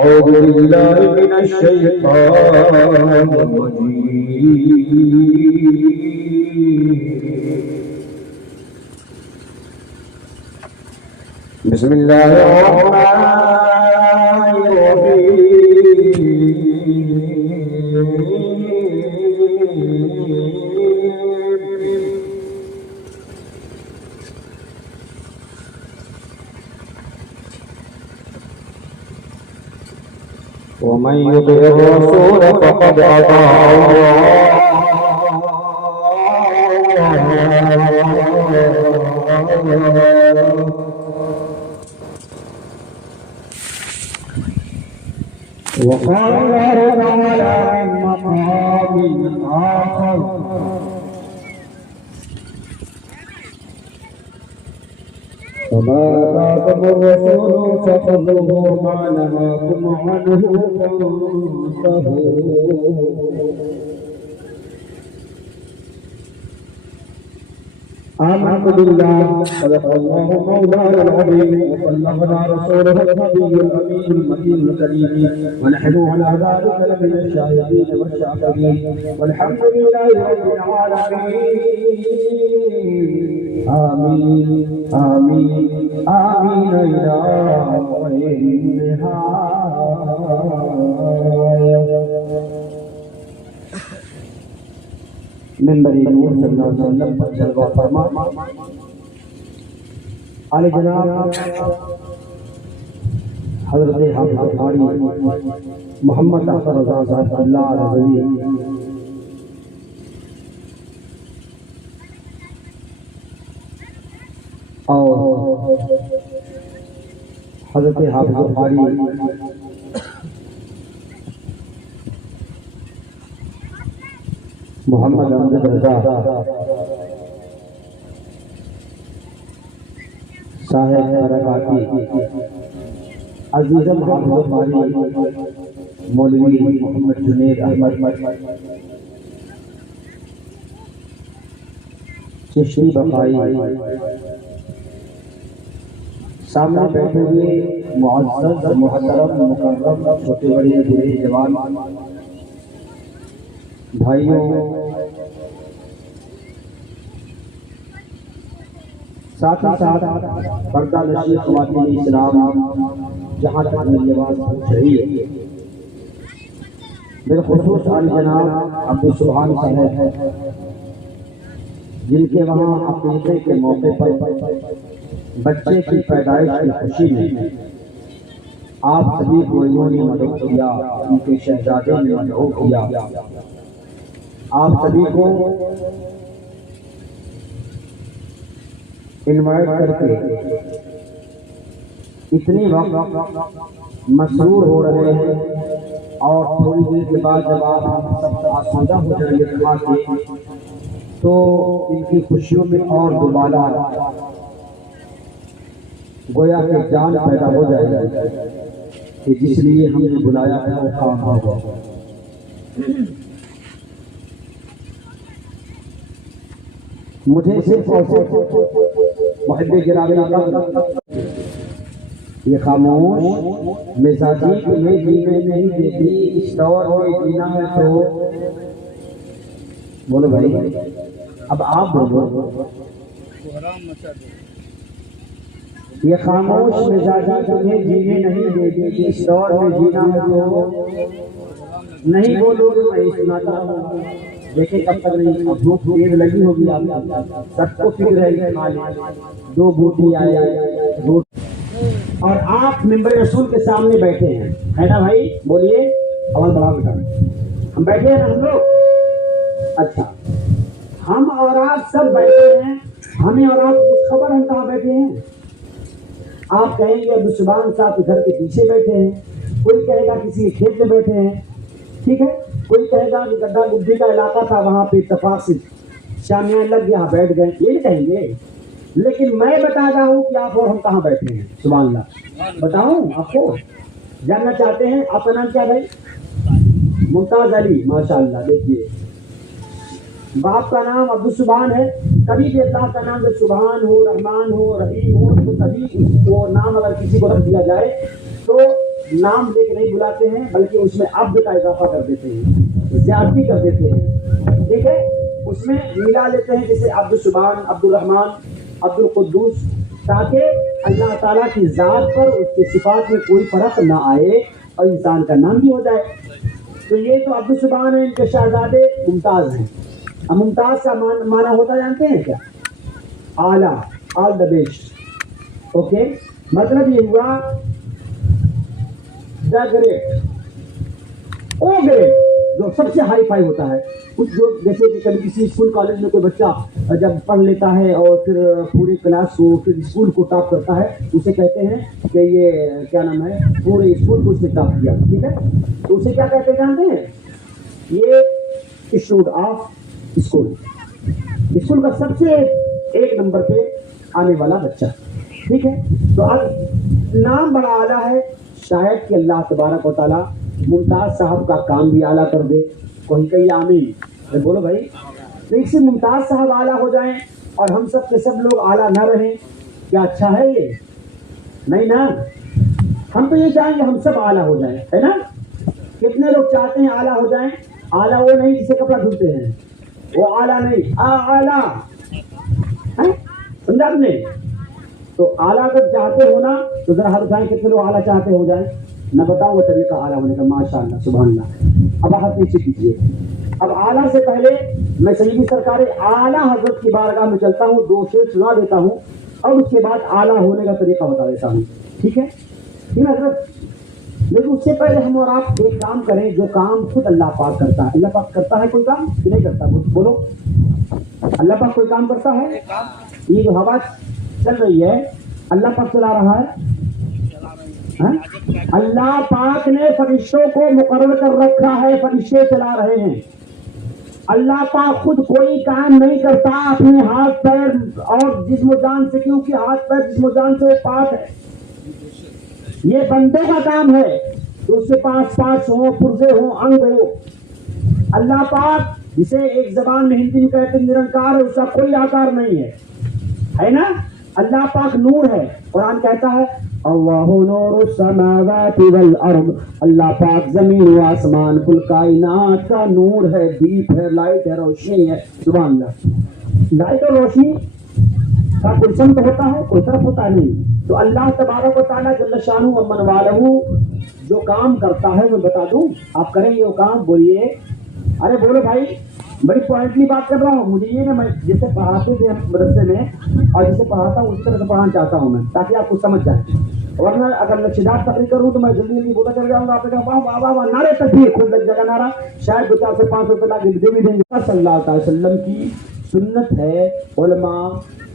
أعوذ بالله من الشيطان الرجيم بسم الله الرحمن الرحيم ومن يطع الرسول فقد أطاع الله وقال الله تعالى من مقام آخر وما آتاكم الرسول فخذوه وما نهاكم عنه فانتهوا آمنت بالله صدق الله مولانا العظيم وبلغنا رسوله النبي الأمين المكين الكريم ونحن على ذلك لمن الشاهدين والشاكرين والحمد لله رب العالمين آمين آمين آمين إلى غير النهاية منبر نور صلی اللہ علیہ وسلم پر جلوہ فرما علی جناب حضرت حافظ بخاری محمد اختر رضا صاحب اللہ رضوی اور حضرت حافظ بخاری محمد امجد رضا صاحب برکاتی عزیزم حافظ بخاری مولوی محمد جنید احمد چشتی بخاری سامنے بیٹھے ہوئے معزز محترم مکرم چھوٹے بڑے بوڑھے جوان بھائیوں ساتھ ہی ساتھ پردہ نشین خواتین اسلام جہاں تک میری آواز پہنچ رہی ہے بالخصوص علی جناب عبدالسبحان صاحب جن کے وہاں عقیقے کے موقع پر بچے کی پیدائش کی خوشی میں آپ سبھی کو انہوں نے مدعو کیا، ان کے شہزادے نے مدعو کیا، آپ سبھی کو انوائٹ کر کے اتنی وقت مسرور ہو رہے ہیں اور تھوڑی دیر کے بعد جب آپ سب آسودہ ہو جائیں گے تو ان کی خوشیوں میں اور دوبارہ گویا کہ جان پیدا ہو جائے گا کہ جس لیے ہم نے بلایا ہے وہ کام ہوگا۔ مجھے صرف محب گرامی یہ خاموش مزاجی تمہیں جینے نہیں دیتی، اس دور میں جینا ہے تو بولو بھائی، اب آپ بولو۔ یہ خاموش مزاجی تمہیں جینے نہیں دیتی، اس دور میں جینا ہے تو نہیں بولو گے، میں سناتا ہوں دیکھیں کب تک نہیں، بھوک دیر لگی ہوگی آپ سب کو فکر ہے کہ دو بوٹی آئے اور آپ ممبر رسول کے سامنے بیٹھے ہیں، ہے نا بھائی؟ بولیے آواز بڑھا بیٹا، ہم بیٹھے ہیں نا ہم لوگ؟ اچھا، ہم اور آپ سب بیٹھے ہیں، ہمیں اور آپ کچھ خبر ہم کہاں بیٹھے ہیں؟ آپ کہیں گے عبدالسبحان صاحب گھر کے پیچھے بیٹھے ہیں، کوئی کہے گا کسی کے کھیت میں بیٹھے ہیں، ٹھیک ہے، کوئی کہے گا کہ گڈھا گڈھی کا علاقہ تھا وہاں پہ اتفاق سے شامیاں لگ گیا بیٹھ گئے، یہ نہیں کہیں گے، لیکن میں بتا رہا ہوں کہ آپ اور ہم کہاں بیٹھے ہیں۔ سبحان اللہ، بتاؤں آپ کو؟ جاننا چاہتے ہیں؟ آپ کا نام کیا بھائی؟ ممتاز علی، ماشاءاللہ۔ دیکھیے باپ کا نام عبدالسبحان ہے، کبھی بھی اللہ کا نام جب سبحان ہو، رحمان ہو، رحیم ہو، تو کبھی اس کو نام اگر کسی کو رکھ دیا جائے تو نام لے کے نہیں بلاتے ہیں بلکہ اس میں عبد کا اضافہ کر دیتے ہیں، زیادتی کر دیتے ہیں، ٹھیک ہے، اس میں ملا لیتے ہیں جیسے عبد السبحان، عبد الرحمن، عبد القدوس، تاکہ اللہ تعالیٰ کی ذات پر اس کے صفات میں کوئی فرق نہ آئے اور انسان کا نام بھی ہو جائے۔ تو یہ تو عبد السبحان ہیں، ان کے شہزادے ممتاز ہیں۔ اب ممتاز کا معنی ہوتا جانتے ہیں کیا؟ اعلیٰ، آل دا بیسٹ، اوکے، مطلب یہ ہوا دا گریٹ، او گریٹ، جو سب سے ہائی فائی ہوتا ہے۔ کچھ جو جیسے کہ کبھی کسی اسکول کالج میں کوئی بچہ جب پڑھ لیتا ہے اور پھر پورے کلاس کو پھر اسکول کو ٹاپ کرتا ہے، اسے کہتے ہیں کہ یہ کیا نام ہے، پورے اسکول کو اس نے ٹاپ کیا، ٹھیک ہے، تو اسے کیا کہتے جانتے ہیں؟ یہ اسٹوڈنٹ آف اسکول، اسکول کا سب سے ایک نمبر پہ آنے والا بچہ، ٹھیک ہے۔ تو اب نام بڑا اعلیٰ ہے، شاید کہ اللہ تبارک و تعالیٰ ممتاز صاحب کا کام بھی اعلیٰ کر دے، کوئی کہیے آمین، بولو بھائی، تو اس سے ممتاز صاحب اعلیٰ ہو جائیں اور ہم سب کے سب لوگ اعلیٰ نہ رہیں، کیا اچھا ہے یہ؟ نہیں نا، ہم تو یہ چاہیں گے ہم سب اعلیٰ ہو جائیں، ہے نا؟ کتنے لوگ چاہتے ہیں اعلیٰ ہو جائیں؟ اعلیٰ وہ نہیں جسے کپڑا دھلتے ہیں، وہ اعلیٰ نہیں، اعلیٰ، سمجھا آپ نے؟ تو اعلیٰ اگر چاہتے ہو نا تو ذرا ہر جائیں، کتنے لوگ اعلیٰ چاہتے ہو جائیں؟ میں بتاؤں وہ طریقہ اعلیٰ ہونے کا، ماشاء اللہ سبحان اللہ۔ اب ہاتھ نیچے کیجیے۔ اب اعلیٰ سے پہلے میں سیدی سرکار اعلیٰ حضرت کی بارگاہ میں چلتا ہوں، 2 شعر سنا دیتا ہوں اور اس کے بعد اعلیٰ ہونے کا طریقہ بتا دیتا ہوں، ٹھیک ہے؟ ٹھیک ہے حضرت؟ لیکن اس سے پہلے ہم اور آپ ایک کام کریں جو کام خود اللہ پاک کرتا ہے۔ اللہ پاک کرتا ہے کوئی کام کہ نہیں کرتا؟ بولو، اللہ پاک کوئی کام کرتا ہے؟ یہ جو ہوا چل رہی ہے اللہ پاک چلا رہا ہے؟ اللہ پاک نے فرشتوں کو مقرر کر رکھا ہے، فرشتے چلا رہے ہیں۔ اللہ پاک خود کوئی کام نہیں کرتا اپنے ہاتھ پیر اور جسم و جان سے، کیونکہ ہاتھ پیر جسم و جان سے وہ پاک ہے۔ یہ بندے کا کام ہے تو اس کے پاس پارٹس ہوں، پرزے ہوں، انگ ہو۔ اللہ پاک جسے ایک زبان میں ہندی میں کہتے ہیں نرنکار ہے، اس کا کوئی آکار نہیں ہے نا؟ اللہ پاک نور ہے، قرآن کہتا ہے اللہ نور السماوات والارض، اللہ پاک زمین و آسمان کل کائنات کا نور ہے، دیپ ہے، لائٹ ہے، روشنی ہے، سبحان اللہ۔ لائٹ اور روشنی کا کوئی سمت ہوتا ہے، کوئی طرف ہوتا نہیں۔ تو اللہ تبارک و تعالیٰ جل شانہ و من والہ جو کام کرتا ہے میں بتا دوں، آپ کریں گے وہ کام؟ بولیے، ارے بولو بھائی، بڑی پوائنٹلی بات کر رہا ہوں۔ مجھے یہ نا، میں جیسے پڑھاتے تھے مدرسے میں اور جسے پڑھاتا ہوں اس طرح سے پڑھانا چاہتا ہوں میں، تاکہ آپ کو سمجھ جائے، ورنہ اگر لچھدار تقریر کروں تو میں جلدی جلدی بولتا چل جاؤں گا، آپ نے کہا واہ واہ واہ واہ، نعرے تکبیر، خوب لگ جائے گا نعرہ، شاید 2 سے 5 روپے لا کے دے بھی دیں گے۔ صلی اللہ علیہ وسلم کی سنت ہے علماء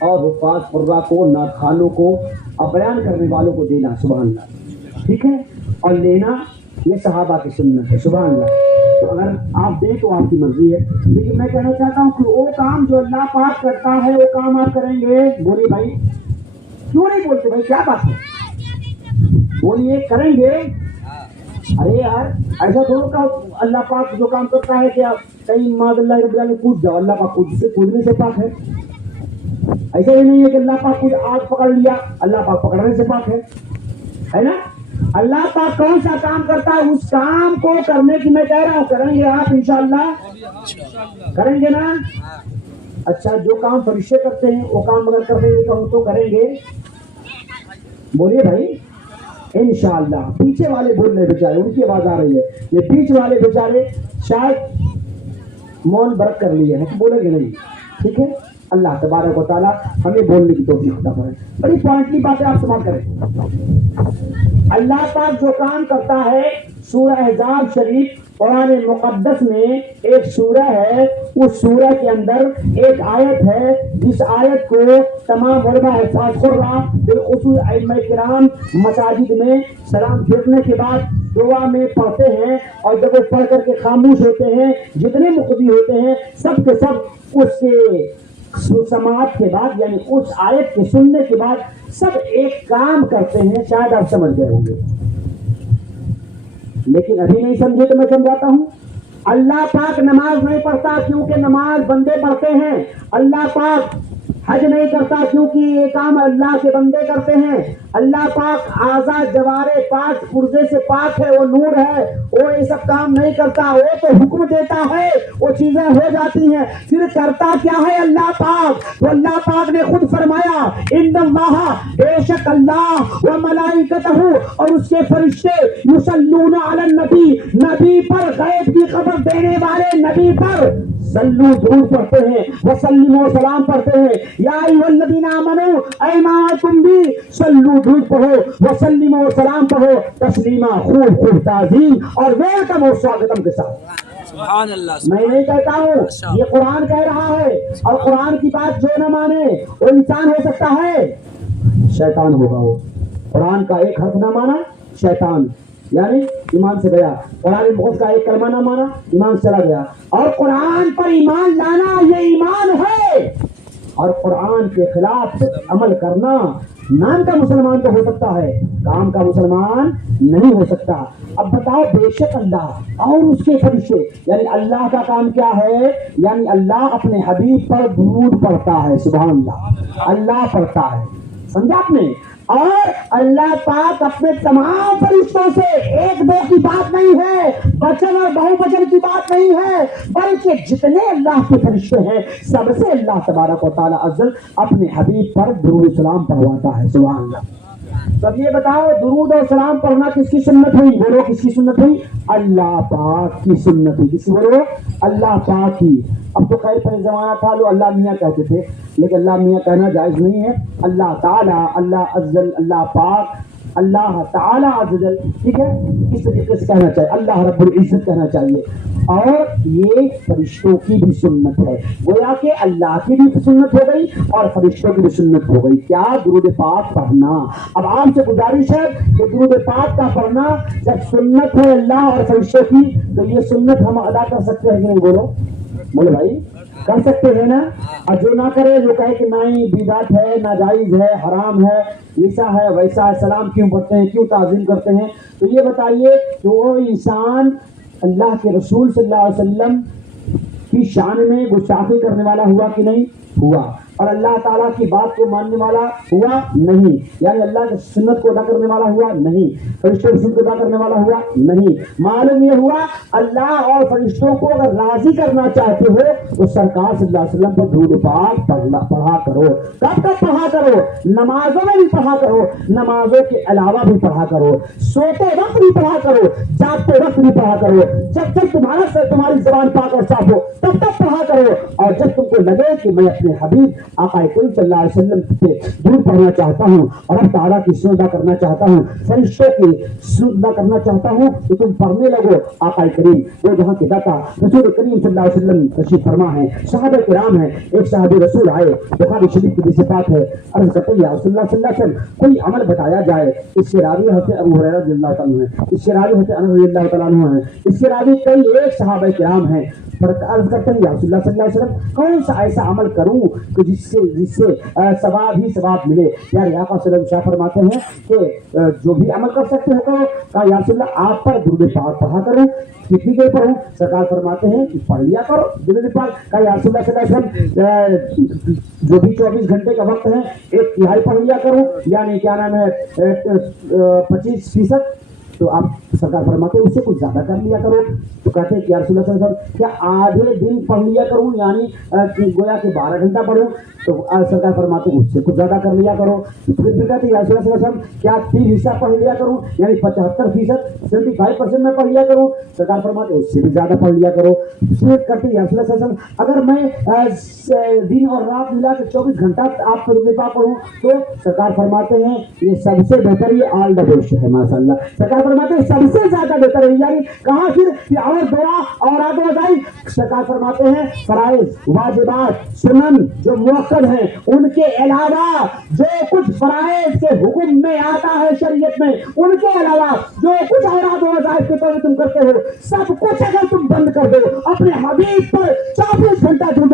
اور حفاظ قرہ کو، ناخوانوں کو اور بیان کرنے والوں کو دینا، سبحان اللہ، ٹھیک ہے، اور لینا یہ صحابہ کی سنت ہے، سبحان اللہ۔ تو اگر آپ دیں تو آپ کی مرضی ہے، لیکن میں کہنا چاہتا ہوں کہ وہ کام جو اللہ پاک کرتا ہے وہ کام آپ کریں گے؟ بولیے بھائی، کیوں نہیں بولتے بھائی، کیا بات ہے؟ بولیے، کریں گے؟ ارے یار ایسا تھوڑا کہ اللہ پاک جو کام کرتا ہے کہ کہیں معاذ اللہ رب العالمین کود جاؤ، اللہ پاک کودنے سے پاک ہے۔ ایسا ہی نہیں ہے کہ اللہ پاک کچھ آگ پکڑ لیا، اللہ پاک پکڑنے سے پاک ہے نا؟ اللہ پاک کون سا کام کرتا ہے اس کام کو کرنے کی میں کہہ رہا ہوں، کریں گے آپ انشاءاللہ؟ کریں گے نا؟ اچھا، جو کام فرشتے کرتے ہیں وہ کام اگر کریں گے تو کریں گے؟ بولیے بھائی، انشاءاللہ۔ پیچھے والے بول رہے بیچارے، ان کی آواز آ رہی ہے، یہ پیچھے والے بیچارے شاید مون برق کر لیے ہیں، بولیں گے نہیں، ٹھیک ہے؟ اللہ تبارک و تعالیٰ ہمیں بولنے کی توفیق عطا فرمائے۔ بڑی پوائنٹلی باتیں آپ سمجھ کریں۔ اللہ پاک جو کام کرتا ہے، سورہ احزاب شریف قرآن مقدس میں ایک سورہ ہے، اس سورہ کے اندر ایک آیت ہے جس آیت کو تمام علماء حفاظ قرہ بالخصوص ائمہ کرام مساجد میں سلام پھیرنے کے بعد دعا میں پڑھتے ہیں، اور جب وہ پڑھ کر کے خاموش ہوتے ہیں، جتنے مقتدی ہوتے ہیں سب کے سب اس کے سماعت کے بعد، یعنی اس آیت کے سننے کے بعد سب ایک کام کرتے ہیں، شاید آپ سمجھ گئے ہوں گے، لیکن ابھی نہیں سمجھے تو میں سمجھاتا ہوں۔ اللہ پاک نماز نہیں پڑھتا کیونکہ نماز بندے پڑھتے ہیں، اللہ پاک حج نہیں کرتا کیونکہ یہ کام اللہ کے بندے کرتے ہیں. اللہ پاک آزاد جوارے پاک پرزے سے پاک ہے, وہ نور ہے, وہ یہ سب کام نہیں کرتا. وہ تو حکم دیتا ہے, وہ چیزیں ہو جاتی ہیں. پھر کرتا کیا ہے اللہ پاک؟ تو اللہ پاک نے خود فرمایا ان اللہ, بے شک اللہ و ملائکتہ اور اس کے فرشتے یصلون علی النبی, نبی پر, غیب کی خبر دینے والے نبی پر صلو درود پڑھتے ہیں, وسلموا سلام پڑھتے ہیں. یا ایھا الذین آمنوا, اے ایمان تم بھی صلو درود پڑھو, وسلموا سلام پڑھو تسلیما, خوب خوب تعظیم اور ویلکم اور سواگتم کے ساتھ. سبحان اللہ. میں نہیں کہتا ہوں, یہ قرآن کہہ رہا ہے. اور قرآن کی بات جو نہ مانے وہ انسان ہو سکتا ہے, شیطان ہوگا. وہ قرآن کا ایک حرف نہ مانا شیطان, یعنی ایمان سے گیا. قرآن بہت کا ایک کلمہ نہ مانا ایمان سے چلا گیا. اور قرآن پر ایمان لانا یہ ایمان ہے, اور قرآن کے خلاف عمل کرنا نام کا مسلمان تو ہو سکتا ہے, کام کا مسلمان نہیں ہو سکتا. اب بتاؤ, بے شک اللہ اور اس کے فرشتے, یعنی اللہ کا کام کیا ہے؟ یعنی اللہ اپنے حبیب پر درود پڑھتا ہے. سبحان اللہ, اللہ پڑھتا ہے, سمجھا آپ نے؟ اور اللہ پاک اپنے تمام فرشتوں سے ایک دو کی بات نہیں ہے, بچن اور بہو بچن کی بات نہیں ہے, بلکہ جتنے اللہ کے فرشتے ہیں سب سے اللہ تبارک و تعالی عزل اپنے حبیب پر درود و سلام پڑھواتا ہے. سبحان اللہ. تو اب یہ بتاؤ, درود اور سلام پڑھنا کس کی سنت ہوئی؟ بولو کس کی سنت ہوئی؟ اللہ پاک کی سنت ہوئی. کس کی بولو؟ اللہ پاک کی. اب تو خیر پہلے زمانہ تھا لوگ اللہ میاں کہتے تھے, لیکن اللہ میاں کہنا جائز نہیں ہے. اللہ تعالیٰ, اللہ عزل, اللہ پاک, اللہ تعالیٰ عزل, ٹھیک ہے, اس طریقے سے کہنا چاہیے. اللہ رب العزت کہنا چاہیے. اور یہ فرشتوں کی بھی سنت ہے, گویا کہ اللہ کی بھی سنت ہو گئی اور فرشتوں کی بھی سنت ہو گئی. کیا؟ درود پاک پڑھنا. اب آپ سے گزارش ہے کہ درود پاک کا پڑھنا جب سنت ہے اللہ اور فرشتوں کی, تو یہ سنت ہم ادا کر سکتے ہیں کہ نہیں؟ بولو بولو بھائی, کر سکتے ہیں نا؟ اور جو نہ کرے, جو کہے کہ نہیں بدعت ہے, ناجائز ہے, حرام ہے, ایسا ہے ویسا ہے, سلام کیوں پڑھتے ہیں, کیوں تعظیم کرتے ہیں, تو یہ بتائیے کہ وہ انسان اللہ کے رسول صلی اللہ علیہ وسلم کی شان میں گستاخی کرنے والا ہوا کہ نہیں ہوا؟ اور اللہ تعالیٰ کی بات کو ماننے والا ہوا نہیں, یعنی اللہ کی سنت کو ادا کرنے والا ہوا نہیں, فرشتوں کی سنت کو ادا کرنے والا ہوا نہیں. معلوم یہ ہوا اللہ اور فرشتوں کو اگر راضی کرنا چاہتے ہو تو سرکار صلی اللہ علیہ وسلم کو درود پاک پڑھا کرو. کب کب پڑھا کرو؟ نمازوں میں بھی پڑھا کرو, نمازوں کے علاوہ بھی پڑھا کرو, سوتے وقت بھی پڑھا کرو, جاگتے وقت بھی پڑھا کرو. جب تک تمہاری زبان پاک اور صاف ہو تب تک پڑھا کرو. اور جب تم کو لگے کہ میں اپنے حبیب آقا کریم صلی اللہ علیہ وسلم سے درود پڑھنا چاہتا ہوں اور اللہ تعالیٰ کی سنت ادا کرنا چاہتا ہوں, فرشتوں کی سنت ادا کرنا چاہتا ہوں, تو تم پڑھنے لگو. آقا کریم وہ جہاں کے داتا رسول کریم صلی اللہ علیہ وسلم تشریف فرما ہے, صحابہ کرام ہیں. ایک صحابی رسول آئے, بخاری شریف کی حدیث پاک ہے, عرض کرتے ہیں یا رسول اللہ صلی اللہ علیہ وسلم کوئی عمل بتایا جائے. اس کے راوی حضرت ابو ہریرہ رضی اللہ تعالیٰ عنہ ہیں, اس کے راوی حضرت انس رضی اللہ تعالیٰ عنہ ہیں, اس کے راوی کئی ایک صحابہ کرام ہیں. عرض کرتے ہیں یا رسول اللہ صلی اللہ علیہ وسلم کون سا ایسا عمل کروں کہ جس سے ثواب ہی ثواب ملے؟ یار آقا صلی اللہ علیہ وسلم فرماتے ہیں کہ جو بھی عمل کر سکتے ہو کرو. کہا یا رسول اللہ آپ پر درود پاک پڑھا کروں, کتنی دیر پڑھوں؟ سرکار فرماتے ہیں کہ پڑھ لیا کرو درود پاک. کہا یا رسول اللہ صلی اللہ علیہ وسلم جو بھی 24 گھنٹے کا وقت ہے 1/3 پڑھ لیا کروں, یعنی کیا نام ہے 25%. تو آپ سرکار فرماتے ہیں اس سے کچھ زیادہ کر لیا کرو. تو کہتے ہیں کہ یا رسول اللہ صلی اللہ علیہ وسلم کیا آدھے دن پڑھ لیا کروں, یعنی گویا کہ 12 گھنٹہ پڑھوں؟ تو سرکار فرماتے ہیں اس سے کچھ زیادہ کر لیا کرو. پھر کہتے ہیں یا رسول اللہ صلی اللہ علیہ وسلم کیا 3 حصہ پڑھ لیا کروں, یعنی 75%, 75% میں پڑھ لیا کروں؟ سرکار فرماتے ہیں اس سے بھی زیادہ پڑھ لیا کرو. پھر کہتے ہیں یا رسول اللہ صلی اللہ علیہ وسلم اگر میں دن اور رات ملا کے 24 گھنٹہ آپ کو درود پاک پڑھوں؟ تو سرکار فرماتے ہیں یہ سب سے بہتر, یہ آل دا بیسٹ ہے. ماشاء اللہ, سرکار فرماتے ہیں سب سے زیادہ بہتر ہے. یعنی کہاں پھر کہ اور دعا اور آدھا وظائف. سرکار فرماتے ہیں فرائض, واجبات, سنن جو موقع ہیں ان کے علاوہ جو کچھ فرائض کے حکم میں آتا ہے شریعت میں, ان کے علاوہ جو کچھ اوراد و وظائف کے طور تم کرتے ہو, سب کچھ اگر تم بند کر دو, اپنے حبیب پر 24 گھنٹہ درود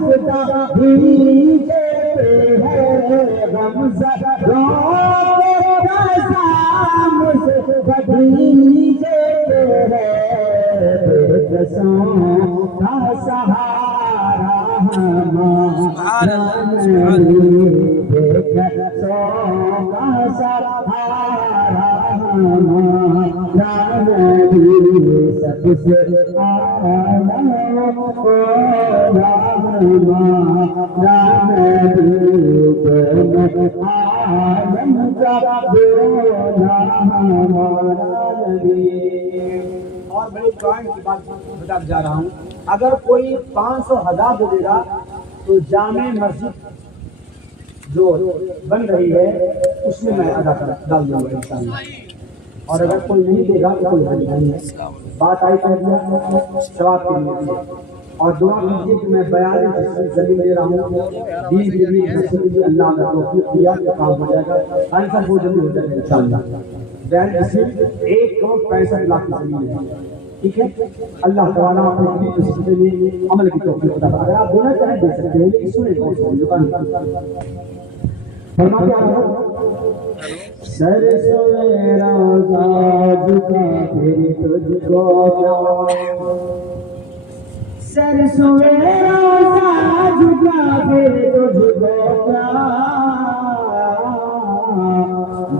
مستحیل ہے غم زدوں کا مستحیل ہے بے کسوں کا سہارا ہمارا نبی بے کسوں کا سہارا ہمارا نبی سب سے اعلیٰ اور بڑی پوائنٹ کی بات بتا جا رہا ہوں، اگر کوئی 500,000 دے گا تو جامع مسجد جو بن رہی ہے اس میں میں ادا ڈال دوں گا انشاءاللہ، اور اگر کوئی نہیں دے گا تو کوئی حل نہیں ہے۔ بات آئی کہہ دیا ثواب کے لیے، اور دعا کیجیے کہ میں 42 زمین دے رہا ہوں، 20 زمین اللہ نے توفیق دیا تو کام ہو جائے گا، آنسر وہ جلدی ہو جائے گا انشاءاللہ۔ 1,65,00,000 کی زمین ہے، ٹھیک ہے؟ اللہ تعالیٰ اپنے سلسلے میں عمل کی توفیق عطا فرمائے۔ اگر آپ دینا چاہیں دے سکتے ہیں، لیکن سنیں کون سی دکان فرماتے ہیں سر سویرا جھکا پھر تجھ کو کیا، سر سویرا جھکا پھر تجھ کو کیا،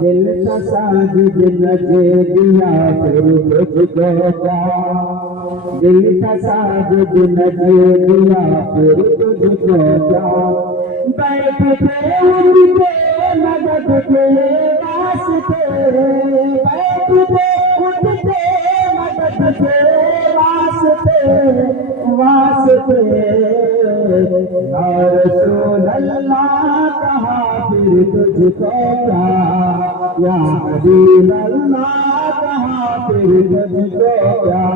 دل کا ساجد نچے دیا پھر تجھ کو کیا، دل کا ساجد نچے دیا پھر تجھ کو کیا، بیٹھتے اٹھتے مدد کے واسطے، بیٹھتے اٹھتے مدد کے واسطے، واسطے یا رسول اللہ کہا پھر تجھ کو کیا، یا حبیب اللہ کہا پھر تجھ کو کیا،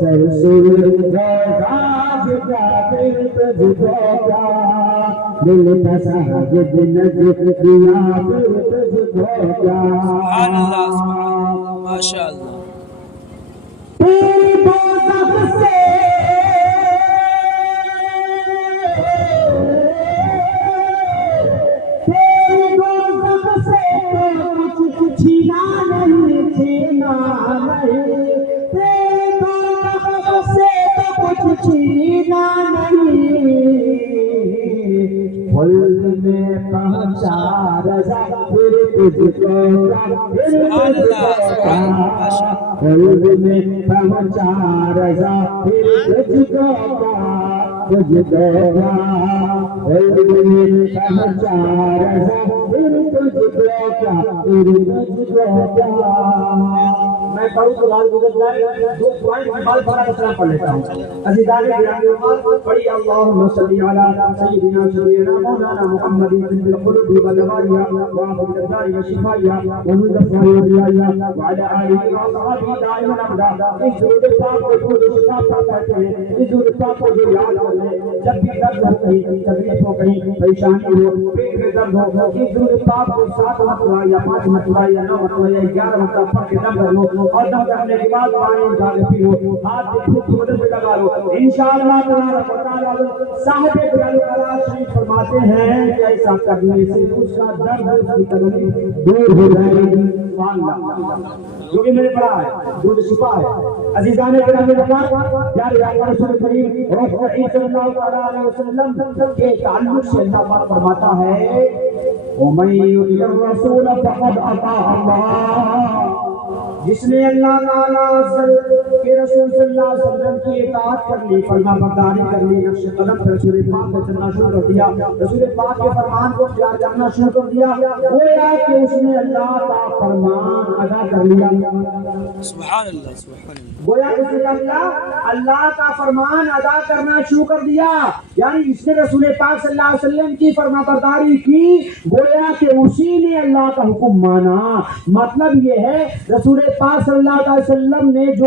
سرسور روزہ جھکا پھر تجھ کو کیا، دل کا ساجد نچ دیا پھر تجھ کو کیا، سبحان اللہ سبحان اللہ ماشاء اللہ۔ تیری دوزخ سے کچھ چھینا نہیں، چھینا نہیں، تیری دوزخ سے کچھ چھینا نہیں، خلد میں پہنچا رضا پھر تجھ کو کیا، خلد میں پہنچا رضا پھر تجھ کو کیا، تجھ کو کیا، خلد میں پہنچا رضا پھر تجھ کو کیا، پھر تجھ کو کیا۔ میں پڑھوں تو لال گزر جائے، 2 پوائنٹ کی بات بڑا کچھ پڑھ لیتا ہوں۔ عزیزان گرامی پڑھی اللہم صلی علی سیدنا شفیعنا مولانا محمد بن القلوب والنوائیہ وعبد الدار وشفائیہ ومن الصالحیہ وعلی آلہ وصحبہ دائما ابدا۔ اس درود پاک کو جو شفا پاتے ہیں، اس درود پاک کو جو یاد کر لیں، جب بھی درد ہو، کہیں تکلیف ہو، کہیں پریشانی ہو، پیٹ میں درد ہو، اس درود پاک کو 7 مرتبہ یا 5 مرتبہ یا 9 مرتبہ یا 11 مرتبہ پڑھ کے دم کر لو، اور دم کرنے کے بعد پانی نکال پی لو، ہاتھ خود کی مدد میں لگا لو، انشاءاللہ تبارک و تعالیٰ صاحب قرآن شریف فرماتے ہیں کہ ایسا کرنے سے اس کا درد، اس کی تکلیف دور ہو جائے گی، جو کہ میں نے پڑھا ہے، درود شفا ہے۔ عزیزان گرامی پیارے آقا رسول کریم صلی اللہ علیہ وسلم کے تعلق سے اللہ پاک فرماتا ہے وَمَن يُطِعِ الرَّسُولَ فَقَدْ أَطَاعَ اللَّهَ، جس نے اللہ تعالیٰ کے رسول صلی اللہ علیہ وسلم کی اطاعت کر لی، فرما برداری کر لی، نقش قدم پر رسول پاک کو چلنا شروع کر دیا، رسول پاک کے فرمان کو اختیار کرنا شروع کر دیا، گویا کہ اس نے اللہ کا فرمان ادا کر لیا۔ سبحان اللہ سبحان اللہ۔ گویا اس نے اللہ کا فرمان ادا کرنا شروع کر دیا، یعنی اس نے رسول پاک صلی اللہ علیہ وسلم کی فرما برداری کی، گویا کہ اسی نے اللہ کا حکم مانا۔ مطلب یہ ہے رسول پاک صلی اللہ علیہ وسلم نے جو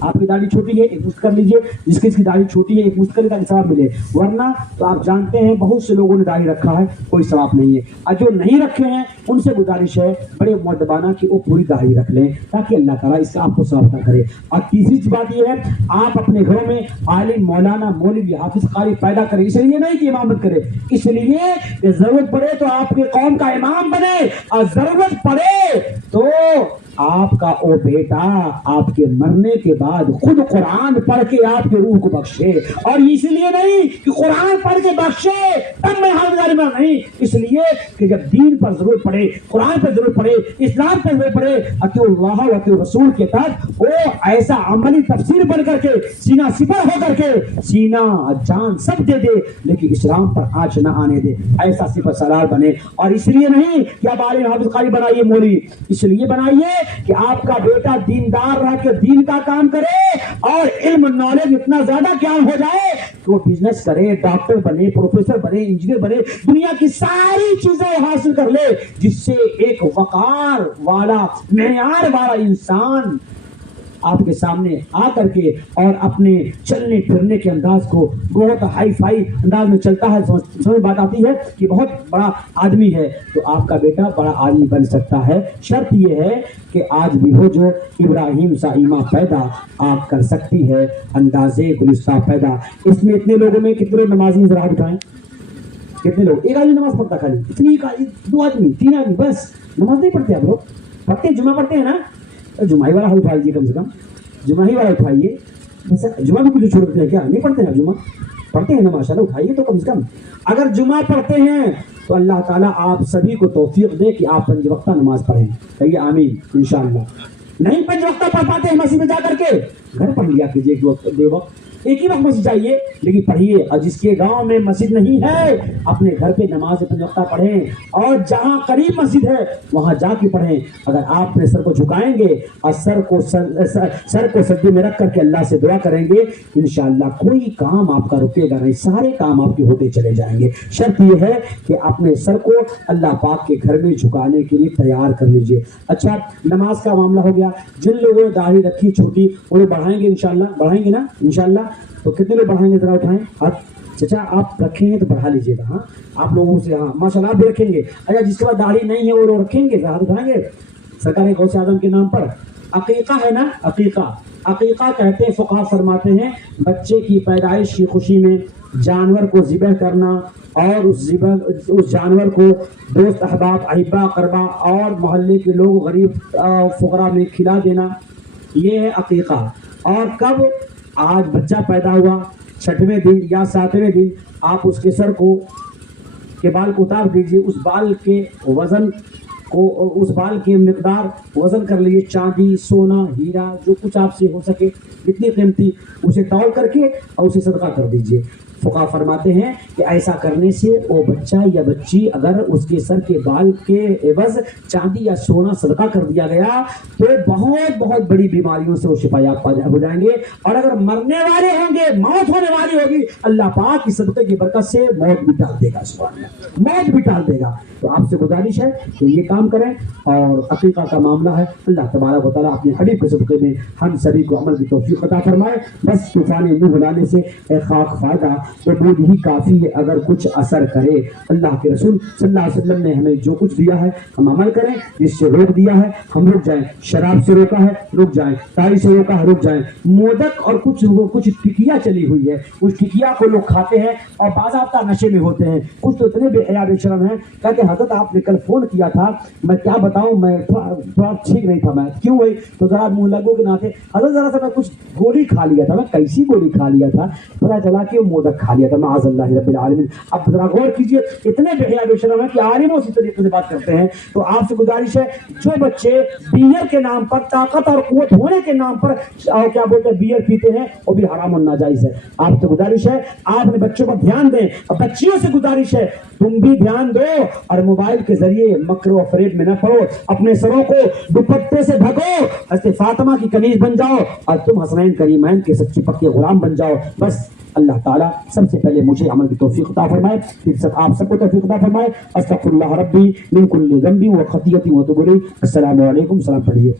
آپ کی داڑھی چھوٹی ہے ایک مشت کر لیجیے, جس کی داڑھی چھوٹی ہے ایک مشت کر لیجیے ثواب ملے, ورنہ تو آپ جانتے ہیں بہت سے لوگوں نے داڑھی رکھا ہے کوئی ثواب نہیں ہے. اور جو نہیں رکھے ہیں ان سے گزارش ہے بڑے مؤدبانہ کہ وہ پوری داڑھی رکھ لیں تاکہ اللہ تعالیٰ اس کا آپ کو ثواب عطا کرے. اور تیسری بات یہ ہے آپ اپنے گھروں میں عالم, مولانا, مولوی, حافظ, قاری پیدا کریں. اس لیے نہیں کہ امامت کرے, اس لیے کہ ضرورت پڑے تو آپ کے قوم کا امام بنے, اور ضرورت پڑے تو آپ کا وہ بیٹا آپ کے مرنے کے بعد خود قرآن پڑھ کے آپ کے روح کو بخشے. اور اس لیے نہیں کہ قرآن پڑھ کے بخشے تب میں حاضر میں نہیں, اس لیے کہ جب دین پر ضرورت پڑے, قرآن پر ضرورت پڑے, اسلام پر ضرورت پڑے, اطیعوا اللہ و اطیعوا الرسول کے تحت وہ ایسا عملی تفسیر بن کر کے سینہ سپر ہو کر کے سینہ جان سب دے دے لیکن اسلام پر آنچ نہ آنے دے, ایسا سپر سالار بنے. اور اس لیے نہیں کہ آپ عالم, حافظ, قاری بنائیے مولوی, اس لیے بنائیے کہ آپ کا بیٹا دیندار رہ کے دین کا کام کرے اور علم نالج اتنا زیادہ گیان ہو جائے کہ وہ بزنس کرے, ڈاکٹر بنے, پروفیسر بنے, انجینئر بنے, دنیا کی ساری چیزیں حاصل کر لے, جس سے ایک وقار والا, معیار والا انسان آپ کے سامنے آ کر کے اور اپنے چلنے پھرنے کے انداز کو بہت ہائی فائی انداز میں چلتا ہے, سمجھ بات آتی ہے کہ بہت بڑا آدمی ہے, تو آپ کا بیٹا بڑا آدمی بن سکتا ہے. شرط یہ ہے کہ آج بھی ہو جو ابراہیم سا ایماں پیدا آپ کر سکتی ہے اندازے گلستہ پیدا. اس میں اتنے لوگوں میں کتنے لوگ نمازی ذرا اٹھائیں, کتنے لوگ؟ ایک آدمی نماز پڑھتا خالی, اتنی دو آدمی, تین آدمی, بس نماز نہیں پڑھتے آپ لوگ. پڑھتے ہیں, جمعہ پڑھتے ہیں نا, جمعہ والا اٹھا لیجیے, کم سے کم جمعہ والا اٹھائیے. جمعہ بھی کچھ چھوڑ دیتے ہیں کیا؟ نہیں پڑھتے ہیں. جمعہ پڑھتے ہیں نا, ماشاء اللہ, اٹھائیے تو کم سے کم. اگر جمعہ پڑھتے ہیں تو اللہ تعالیٰ آپ سبھی کو توفیق دے کہ آپ 5 وقتہ نماز پڑھیں. کہیے آمین انشاءاللہ. نہیں 5 وقتہ پڑھ پاتے ہیں مسجد میں جا کر کے, گھر پڑھ لیا کیجیے ایک وقت, ایک ہی وقت مسجد چاہیے لیکن پڑھیے. اور جس کے گاؤں میں مسجد نہیں ہے اپنے گھر پہ نماز 5 وقتہ پڑھیں, اور جہاں قریب مسجد ہے وہاں جا کے پڑھیں. اگر آپ اپنے سر کو جھکائیں گے اور سر کو سجدے میں رکھ کر کے اللہ سے دعا کریں گے, انشاءاللہ کوئی کام آپ کا رکے گا نہیں, سارے کام آپ کے ہوتے چلے جائیں گے. شرط یہ ہے کہ اپنے سر کو اللہ پاک کے گھر میں جھکانے کے لیے تیار کر لیجئے. اچھا, نماز کا معاملہ ہو گیا. جن لوگوں نے داڑھی رکھی چھوٹی انہیں بڑھائیں گے انشاءاللہ, بڑھائیں گے نا انشاءاللہ. تو کتنے لوگ بڑھائیں گے ذرا اٹھائیں ہاتھ. چچا آپ رکھیں گے تو بڑھا لیجیے گا. ہاں آپ لوگوں سے, ہاں ماشاءاللہ آپ بھی رکھیں گے. اچھا جس کے بعد داڑھی نہیں ہے وہ لوگ رکھیں گے, ہاتھ اٹھائیں گے. سرکار غوث اعظم کے نام پر عقیقہ ہے نا, عقیقہ کہتے ہیں, فقہا فرماتے ہیں بچے کی پیدائش کی خوشی میں جانور کو ذبح کرنا اور اس جانور کو دوست احباب, احبا, قربا اور محلے کے لوگ غریب فقراء میں کھلا دینا, یہ ہے عقیقہ. اور کب؟ آج بچہ پیدا ہوا 6ویں دن یا 7ویں دن آپ اس کے سر کو کے بال کو اتار دیجیے, اس بال کے وزن کو, اس بال کے مقدار وزن کر لیجیے, چاندی, سونا, ہیرا, جو کچھ آپ سے ہو سکے اتنی قیمتی, اسے تول کر کے اور اسے صدقہ کر دیجیے. فقہا فرماتے ہیں کہ ایسا کرنے سے وہ بچہ یا بچی اگر اس کے سر کے بال کے عوض چاندی یا سونا صدقہ کر دیا گیا تو بہت بہت بڑی بیماریوں سے وہ شفایاب ہو جائیں گے. اور اگر مرنے والے ہوں گے, موت ہونے والی ہوگی, اللہ پاک کی صدقے کی برکت سے موت بھی ٹال دے گا, سبحان اللہ, موت بھی ٹال دے گا. تو آپ سے گزارش ہے کہ یہ کام کریں. اور عقیقہ کا معاملہ ہے, اللہ تبارک و تعالیٰ اپنے حبیب کے صدقے میں ہم سبھی کو عمل کی توفیق عطا فرمائے. بس طوفان نوح لانے سے خاک فائدہ تو بود ہی کافی ہے اگر کچھ اثر کرے. اللہ کے رسول صلی اللہ علیہ وسلم نے ہمیں جو کچھ دیا ہے ہم عمل کریں, جس سے روک دیا ہے ہم رک جائیں. شراب سے روکا ہے رک جائیں, تائی سے روکا ہے رک جائیں. مودک اور کچھ ٹکیا چلی ہوئی ہے, اس ٹکیا کو لوگ کھاتے ہیں اور باضابطہ نشے میں ہوتے ہیں. کچھ تو اتنے بے حیا بے شرم ہیں, کہتے حضرت آپ نے کل فون کیا تھا, میں کیا بتاؤں, میں تھوڑا ٹھیک نہیں تھا, میں کیوں ہوئی تو ذرا منہ لگو کے ناطے حضرت ذرا سا میں کچھ گولی کھا لیا تھا. میں کیسی گولی کھا لیا تھا؟ پتہ چلا کہ وہ مودک کھا لیا تھا, معاذ اللہ رب العالمین. اب ذرا غور کیجئے, اتنے بے حیا بے شرم ہیں کہ عالموں اسی طریقے سے بات کرتے ہیں. تو آپ سے گزارش ہے, جو بچے بیئر کے نام پر, طاقت اور قوت ہونے کے نام پر کیا بولتے ہیں بیئر پیتے ہیں, وہ بھی حرام اور ناجائز ہے. آپ سے گزارش ہے آپ نے بچوں پر دھیان دیں, اور بچیوں سے گزارش ہے تم بھی دھیان دو اور موبائل کے ذریعے مکر و فریب میں نہ پڑو. اپنے سروں کو دوپٹے سے ڈھکو, حضرت فاطمہ کی کنیز بن جاؤ اور تم حسنین کریمین کے سچے پکے غلام بن جاؤ. بس اللہ تعالیٰ سب سے پہلے مجھے عمل کی توفیق عطا فرمائے, پھر آپ سب کو توفیق عطا فرمائے. استغفر اللہ ربی من کل ذنب و خطیئۃ و اتوب الیہ. السلام علیکم. سلام پڑھیے.